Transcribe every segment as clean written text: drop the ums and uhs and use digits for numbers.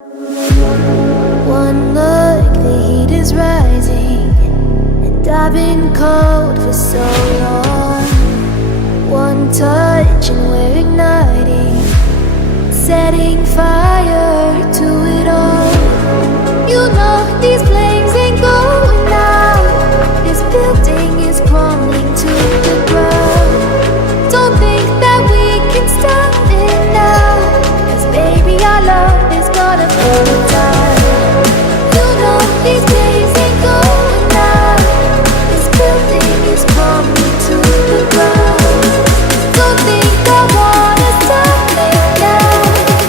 One look, the heat is rising, and I've been cold for so long. One touch and we're igniting, setting fire to it all. You know these flames ain't going out. This building is crumbling to the ground. Don't think that we can stop it now, 'cause baby our love is gonna burn it down. You know these days ain't going out. This building is crumbling to the ground. Don't think I wanna stop it now,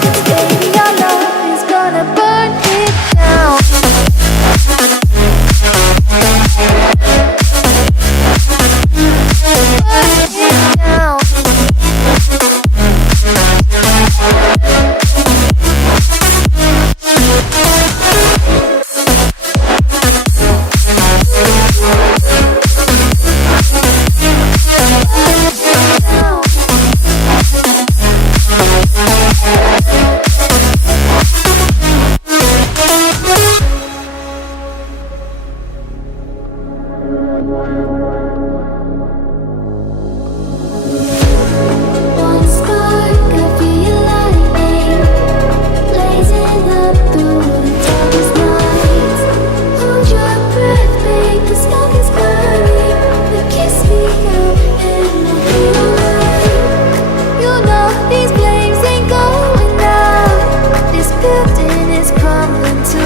'cause baby our love is gonna burn it down. Burn it down. One spark, I feel lightning blazing up through the darkest night. Hold your breath, babe, the smoke is burning. Now kiss me up and we'll be alright. You know these flames ain't going out. This building is crumbling to